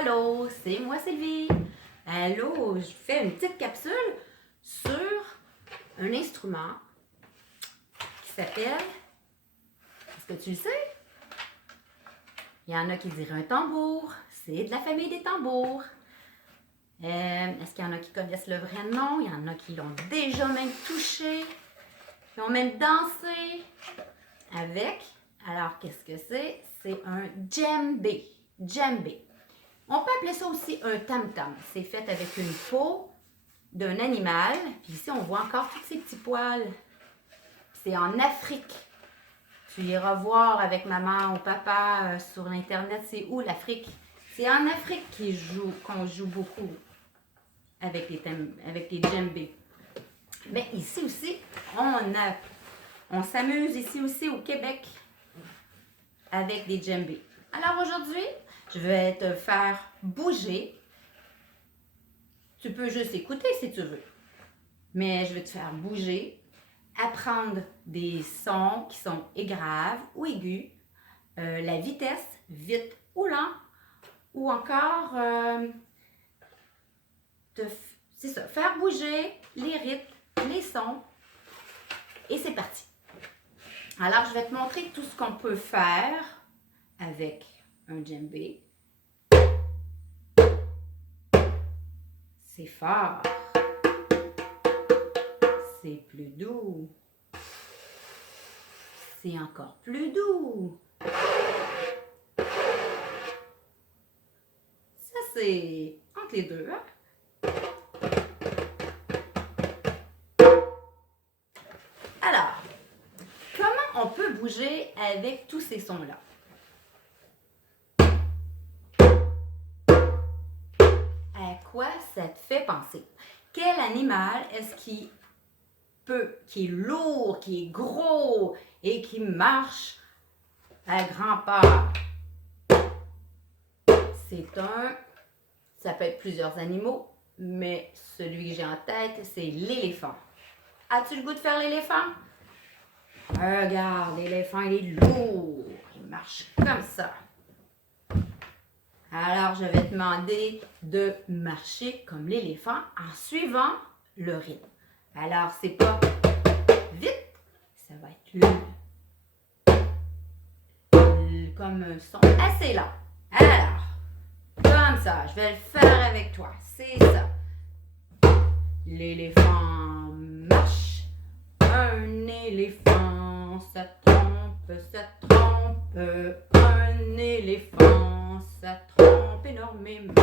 Allô, c'est moi Sylvie. Allô, je fais une petite capsule sur un instrument qui s'appelle, est-ce que tu le sais? Il y en a qui diraient un tambour, c'est de la famille des tambours. Est-ce qu'il y en a qui connaissent le vrai nom? Il y en a qui l'ont déjà même touché, qui ont même dansé avec. Alors, qu'est-ce que c'est? C'est un djembé. Djembé. On peut appeler ça aussi un tam-tam. C'est fait avec une peau d'un animal. Puis ici, on voit encore tous ces petits poils. C'est en Afrique. Tu iras voir avec maman ou papa sur l'Internet, c'est où l'Afrique? C'est en Afrique qu'on joue beaucoup avec les djembés. Mais ici aussi, on s'amuse ici aussi au Québec avec des djembés. Alors aujourd'hui, je vais te faire bouger. Tu peux juste écouter si tu veux. Mais je vais te faire bouger, apprendre des sons qui sont graves ou aigus, la vitesse, vite ou lent, ou encore, c'est ça, faire bouger les rythmes, les sons. Et c'est parti. Alors, je vais te montrer tout ce qu'on peut faire avec un djembé. C'est fort. C'est plus doux. C'est encore plus doux. Ça, c'est entre les deux. Hein? Alors, comment on peut bouger avec tous ces sons-là? À quoi ça te fait penser? Quel animal est-ce qui est lourd, qui est gros et qui marche à grands pas? Ça peut être plusieurs animaux, mais celui que j'ai en tête, c'est l'éléphant. As-tu le goût de faire l'éléphant? Regarde, l'éléphant, il est lourd. Il marche comme ça. Alors, je vais te demander de marcher comme l'éléphant en suivant le rythme. Alors, c'est pas vite, ça va être comme un son assez lent. Alors, comme ça, je vais le faire avec toi. C'est ça. L'éléphant marche. Un éléphant, ça trompe, ça trompe. Un éléphant, ça trompe énormément.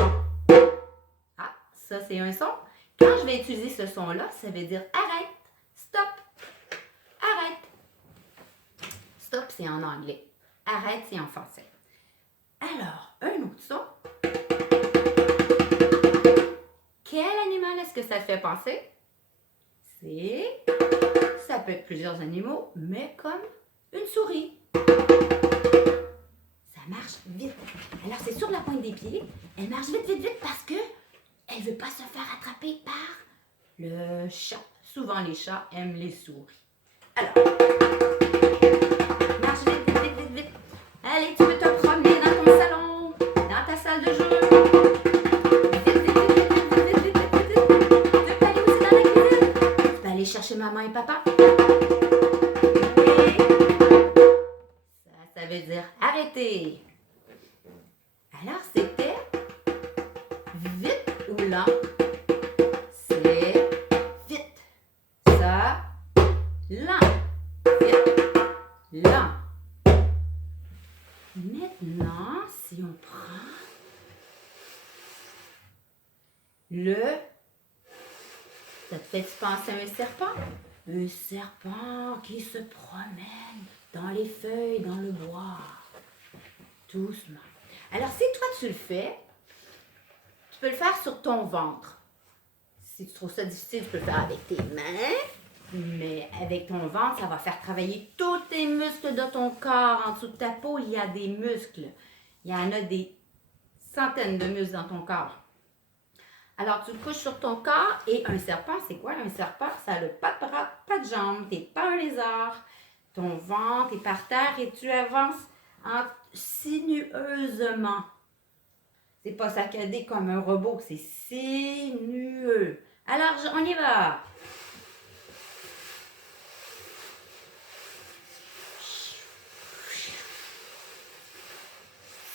Ah, ça c'est un son. Quand je vais utiliser ce son-là, ça veut dire arrête, stop, arrête. Stop, c'est en anglais. Arrête, c'est en français. Alors, un autre son. Quel animal est-ce que ça fait penser? Ça peut être plusieurs animaux, mais comme une souris. Ça marche vite. Alors, c'est sur la pointe des pieds. Elle marche vite, vite, vite parce que elle ne veut pas se faire attraper par le chat. Souvent, les chats aiment les souris. Alors, marche vite, vite, vite, vite, vite. Allez, tu peux te promener dans ton salon, dans ta salle de jeu. Vite, vite, vite, vite, vite, vite, vite, vite, vite. Tu peux aller aussi dans la cuisine. Tu peux aller chercher maman et papa. Et ça veut dire arrêter. Alors, c'était vite ou lent? C'est vite. Ça, lent. Vite, lent. Maintenant, si on prend ça te fait penser à un serpent? Un serpent qui se promène dans les feuilles, dans le bois. Doucement. Alors, si toi tu le fais, tu peux le faire sur ton ventre. Si tu trouves ça difficile, tu peux le faire avec tes mains. Mais avec ton ventre, ça va faire travailler tous tes muscles de ton corps. En dessous de ta peau, il y a des muscles. Il y en a des centaines de muscles dans ton corps. Alors, tu le couches sur ton corps et un serpent, c'est quoi? Un serpent, ça n'a pas de bras, pas de jambes, tu n'es pas un lézard. Ton ventre est par terre et tu avances sinueusement. C'est pas saccadé comme un robot, c'est sinueux. Alors, on y va.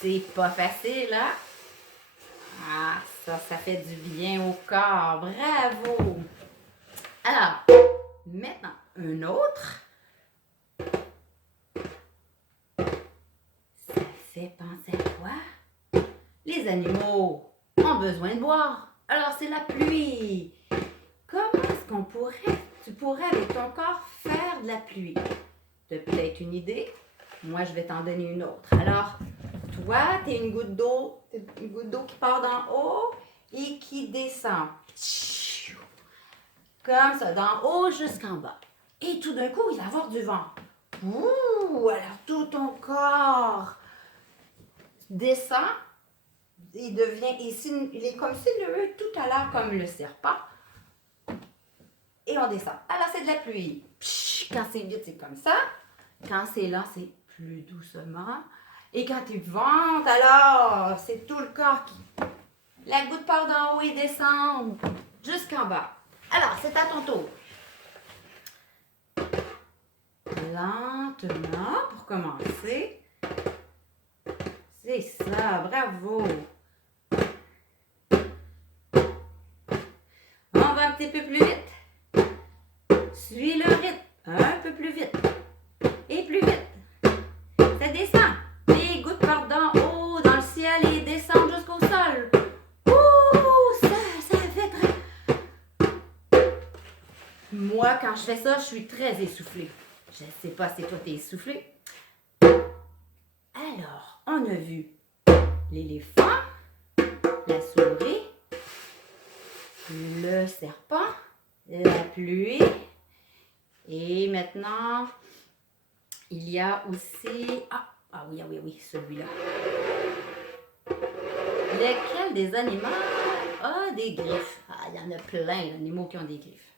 C'est pas facile, hein? Ah, ça fait du bien au corps. Bravo! Alors, maintenant, un autre. Ça fait penser à quoi? Les animaux ont besoin de boire. Alors, c'est la pluie. Comment est-ce tu pourrais avec ton corps faire de la pluie? Tu as peut-être une idée? Moi, je vais t'en donner une autre. Alors, toi, tu es une goutte d'eau qui part d'en haut et qui descend. Comme ça, d'en haut jusqu'en bas. Et tout d'un coup, il va y avoir du vent. Ouh! Alors, tout ton corps descend. Il est comme sinueux tout à l'heure comme le serpent. Et on descend. Alors, c'est de la pluie. Quand c'est vite, c'est comme ça. Quand c'est lent, c'est plus doucement. Et quand tu ventes, alors, c'est tout le corps qui... La goutte part d'en haut et descend jusqu'en bas. Alors, c'est à ton tour. Lentement, pour commencer. C'est ça, bravo. On va un petit peu plus vite. Suis le rythme, un peu plus vite. Et plus vite. Ça descend. Les gouttes partent d'en haut dans le ciel et descendent jusqu'au sol. Ouh, ça fait très... Moi, quand je fais ça, je suis très essoufflée. Je ne sais pas si toi, t'es essoufflée. Alors, on a vu l'éléphant, la souris, le serpent, la pluie. Et maintenant, il y a aussi... Ah oui, celui-là. Lequel des animaux a des griffes? Ah, il y en a plein d'animaux qui ont des griffes.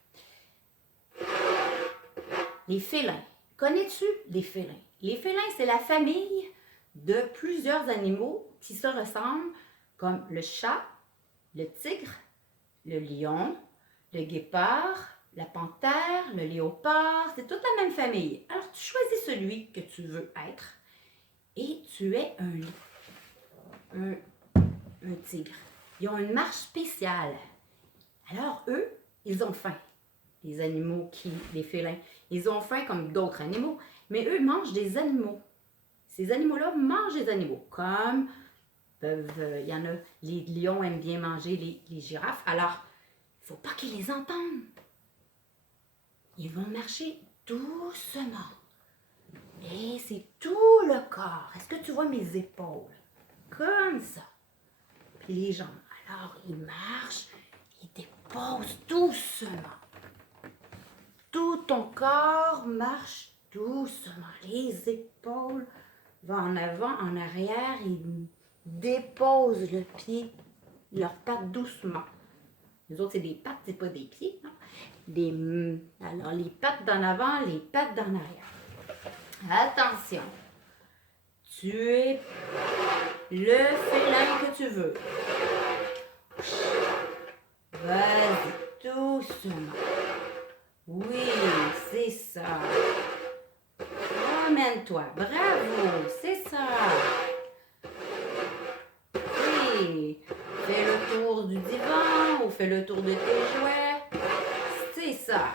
Les félins. Connais-tu les félins? Les félins, c'est la famille de plusieurs animaux qui se ressemblent, comme le chat, le tigre, le lion, le guépard, la panthère, le léopard. C'est toute la même famille. Alors, tu choisis celui que tu veux être et tu es un tigre. Ils ont une marche spéciale. Alors, eux, ils ont faim. Les félins, ils ont faim comme d'autres animaux, mais eux mangent des animaux. Ces animaux-là mangent des animaux, comme il y en a, les lions aiment bien manger les girafes. Alors, il ne faut pas qu'ils les entendent. Ils vont marcher doucement. Et c'est tout le corps. Est-ce que tu vois mes épaules? Comme ça. Puis les jambes. Alors, ils marchent, ils déposent doucement. Tout ton corps marche doucement. Les épaules vont en avant, en arrière. Ils déposent le pied, leurs pattes doucement. Les autres, c'est des pattes, c'est pas des pieds. Non? Alors, les pattes d'en avant, les pattes d'en arrière. Attention. Tu es le félin que tu veux. Vas-y, doucement. Oui, c'est ça. Ramène-toi. Bravo, c'est ça. Oui. Fais le tour du divan ou fais le tour de tes jouets. C'est ça.